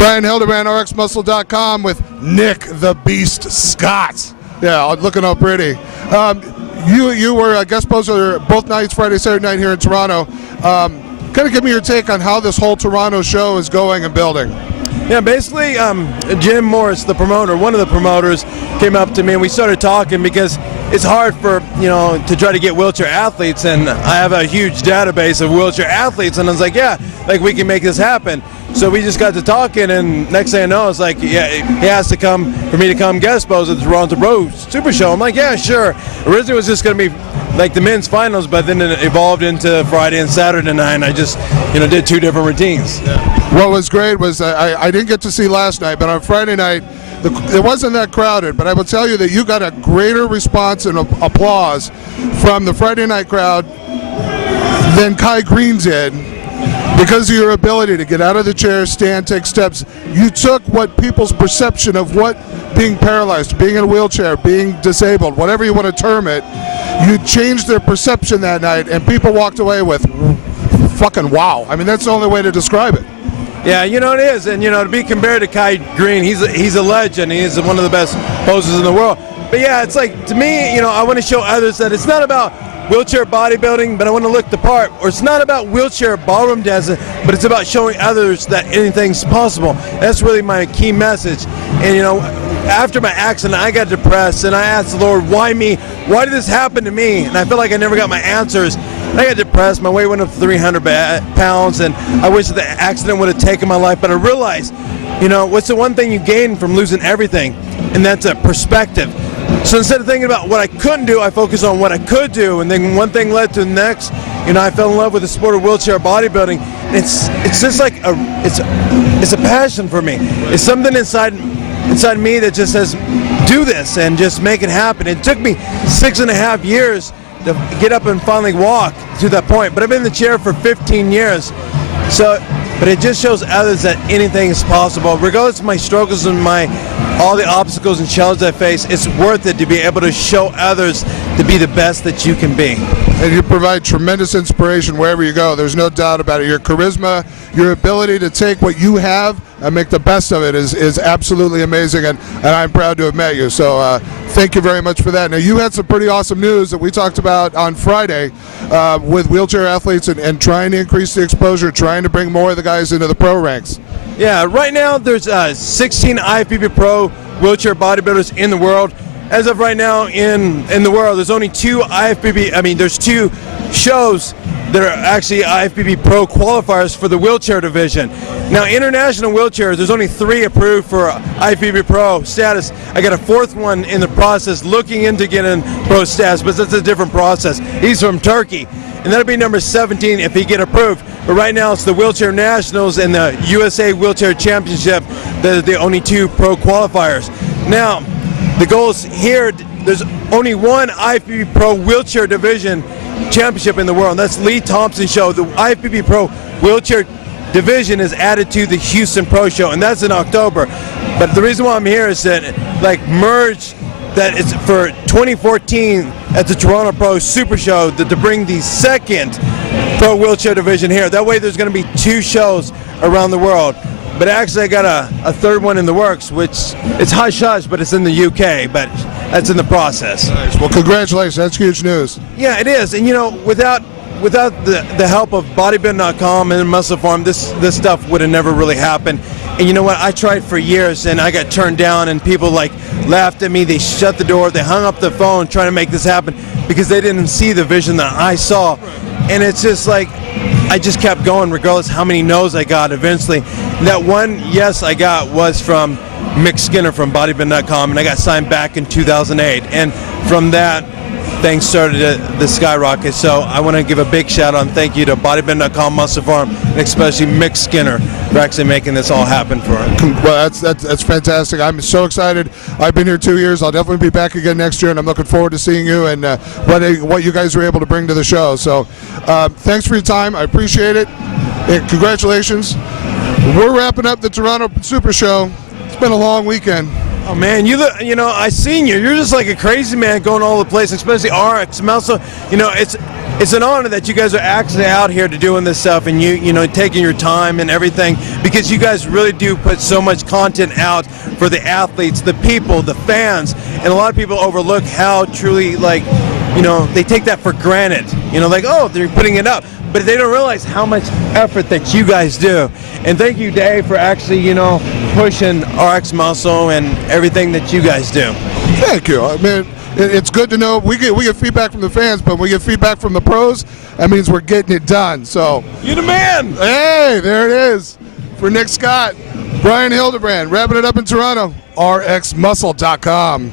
Bryan Hildebrand, RxMuscle.com with Nick the Beast Scott. Yeah, looking all pretty. You were a guest poster both nights, Friday, Saturday night here in Toronto. Kind of give me your take on how this whole Toronto show is going and building. Yeah, basically, Jim Morris, the promoter, one of the promoters, came up to me and we started talking because it's hard for, to try to get wheelchair athletes, and I have a huge database of wheelchair athletes, and I was like, yeah, like we can make this happen. So we just got to talking, and next thing I know, it's like, yeah, he has to come, for me to come guest post at the Toronto SuperShow. I'm like, yeah, sure. Originally it was just going to be like the men's finals, but then it evolved into Friday and Saturday night, and I just, did two different routines. What was great was I didn't get to see last night, but on Friday night, it wasn't that crowded, but I will tell you that you got a greater response and applause from the Friday night crowd than Kai Green did because of your ability to get out of the chair, stand, take steps. You took what people's perception of what being paralyzed, being in a wheelchair, being disabled, whatever you want to term it, you changed their perception that night, and people walked away with fucking wow. I mean, that's the only way to describe it. Yeah, it is, and to be compared to Kai Green, he's a legend. He's one of the best posers in the world. But yeah, it's like, to me, I want to show others that it's not about wheelchair bodybuilding, but I want to look the part, or it's not about wheelchair ballroom dancing, but it's about showing others that anything's possible. That's really my key message. And after my accident, I got depressed, and I asked the Lord, why me? Why did this happen to me? And I feel like I never got my answers. I got depressed, my weight went up 300 pounds, and I wish that the accident would have taken my life, but I realized, what's the one thing you gain from losing everything? And that's a perspective. So instead of thinking about what I couldn't do, I focused on what I could do, and then one thing led to the next. I fell in love with the sport of wheelchair bodybuilding. It's just like it's a passion for me. It's something inside me that just says, do this and just make it happen. It took me 6.5 years to get up and finally walk to that point, but I've been in the chair for 15 years. But it just shows others that anything is possible, regardless of my struggles and all the obstacles and challenges I face. It's worth it to be able to show others to be the best that you can be. And you provide tremendous inspiration wherever you go. There's no doubt about it. Your charisma, your ability to take what you have and make the best of it is absolutely amazing, and I'm proud to have met you. So thank you very much for that. Now, you had some pretty awesome news that we talked about on Friday with wheelchair athletes and trying to increase the exposure, trying to bring more of the guys into the pro ranks. Yeah, right now there's 16 IFBB Pro wheelchair bodybuilders in the world. As of right now in the world, there's only there's two shows that are actually IFBB Pro qualifiers for the wheelchair division. Now, international wheelchairs, there's only 3 approved for IFBB Pro status. I got a 4th one in the process, looking into getting pro status, but that's a different process. He's from Turkey, and that'll be number 17 if he get approved. But right now, it's the Wheelchair Nationals and the USA Wheelchair Championship that are the only 2 pro qualifiers. Now, the goal is here, there's only one IFBB Pro wheelchair division championship in the world, and that's Lee Thompson's show. The IFBB Pro wheelchair division is added to the Houston Pro Show, and that's in October. But the reason why I'm here is that merge that it's for 2014 at the Toronto Pro Super Show to bring the 2nd pro wheelchair division here. That way there's going to be 2 shows around the world. But actually I got a 3rd one in the works, which it's hush-hush, but it's in the UK, but that's in the process. Nice. Well, congratulations. That's huge news. Yeah, it is. And without the help of Bodybuilding.com and Muscle Farm, this stuff would have never really happened. And you know what? I tried for years, and I got turned down, and people laughed at me. They shut the door. They hung up the phone trying to make this happen because they didn't see the vision that I saw. And it's just I just kept going regardless how many no's I got eventually. That one yes I got was from Mick Skinner from Bodybuilding.com, and I got signed back in 2008. And from that, things started to skyrocket. So I want to give a big shout out and thank you to Bodybuilding.com, Muscle Farm, and especially Mick Skinner for actually making this all happen for us. Well, that's fantastic. I'm so excited. I've been here 2 years. I'll definitely be back again next year, and I'm looking forward to seeing you and what you guys are able to bring to the show. So thanks for your time. I appreciate it. And congratulations. We're wrapping up the Toronto Super Show. It's been a long weekend. Oh man, I seen you. You're just like a crazy man going all over the place, especially RX, Muscle. it's an honor that you guys are actually out here to doing this stuff, and you know, taking your time and everything, because you guys really do put so much content out for the athletes, the people, the fans, and a lot of people overlook how truly, like, you know, they take that for granted. You know, like, oh, they're putting it up, but they don't realize how much effort that you guys do. And thank you, Dave, for actually, you know, pushing RX Muscle and everything that you guys do. Thank you. I mean, it's good to know we get feedback from the fans, but when we get feedback from the pros, that means we're getting it done. So You're the man. hey, there it is. For Nick Scott, Bryan Hildebrand, wrapping it up in Toronto. RXmuscle.com.